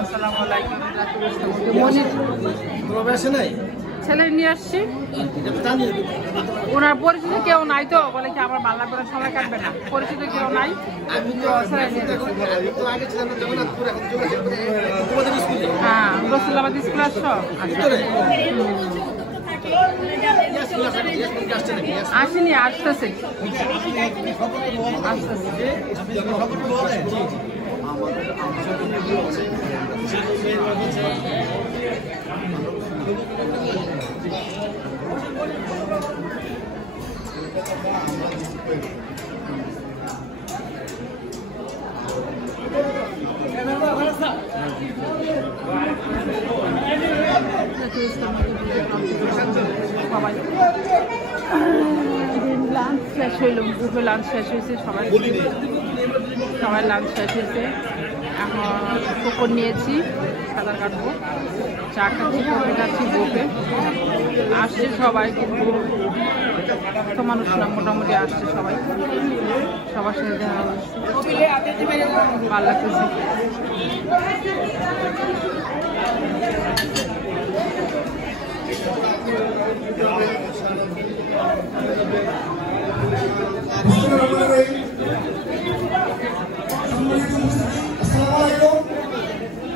আসসালামু আলাইকুম। ছেলে নিয়ে আসছি, ওনার পরিচিত কেউ নাই তো, বলে কি আমার ভালো লাগবে না, সময় কাটবে না, পরিচিত কেউ নাই। হ্যাঁ, রসুল্লাবাদ স্কুল আসছো? আসেনি, আসতেছে। লাঞ্চ শেষ হইল, দুপুরে লাঞ্চ শেষ হয়েছে, সবাই লাঞ্চ শেষ হয়েছে। এখন কুকুর নিয়েছি, সাঁতার কাটবো, চা খাচ্ছি, কফি খাচ্ছি, বুকে আসছে সবাই, কিন্তু তো মানুষ না, মোটামুটি আসছে সবাই, সবার সাথে দেখা হচ্ছে, ভালো লাগতেছে।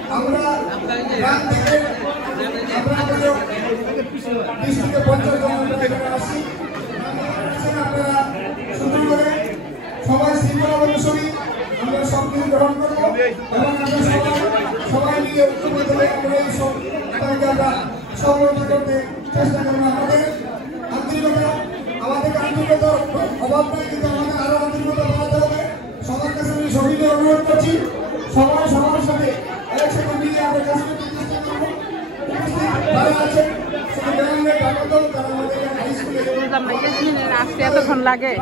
আমরা সুন্দর করে সবাই শৃঙ্খলা অনুসরী আমরা সব কিছু গ্রহণ করবো এবং আমরা সবাই মিলে ঐক্যবদ্ধ হয়ে আমরা এই সবটাকে আমরা সংরক্ষণ করতে চেষ্টা করবো। আমাদের আন্তরিকতার অভাব নেই, কিন্তু আমাদের আরো আন্তরিকতা বাড়াতে হবে। সবার কাছে আমি সবাইকে অনুরোধ করছি, সবাই সবার সাথে একসাথে মিলে আমরা কাজ করতে চেষ্টা করবো। আসতে এতক্ষণ লাগে?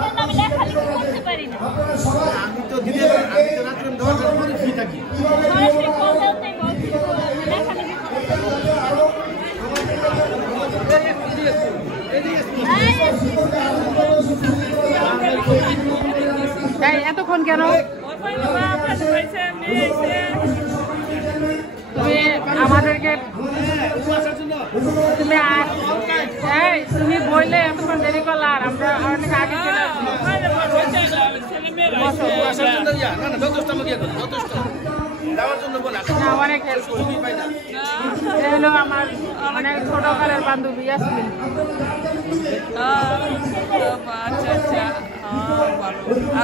এতক্ষণ কেন? তুমি আমাদেরকে তুমি বললে এতক্ষণ দেরি করলে, আর আমরা অনেক আগে চলে আসবো। অনেক হেল্প এলো, আমার অনেক ছোটকালের বান্ধবী আসলেন।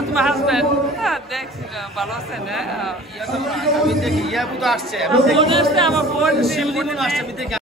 তোমার হাজবেন্ড দেখছি ভালো আছে না? আমি দেখি আসছে, আমার বোন আসছে, আমি দেখি।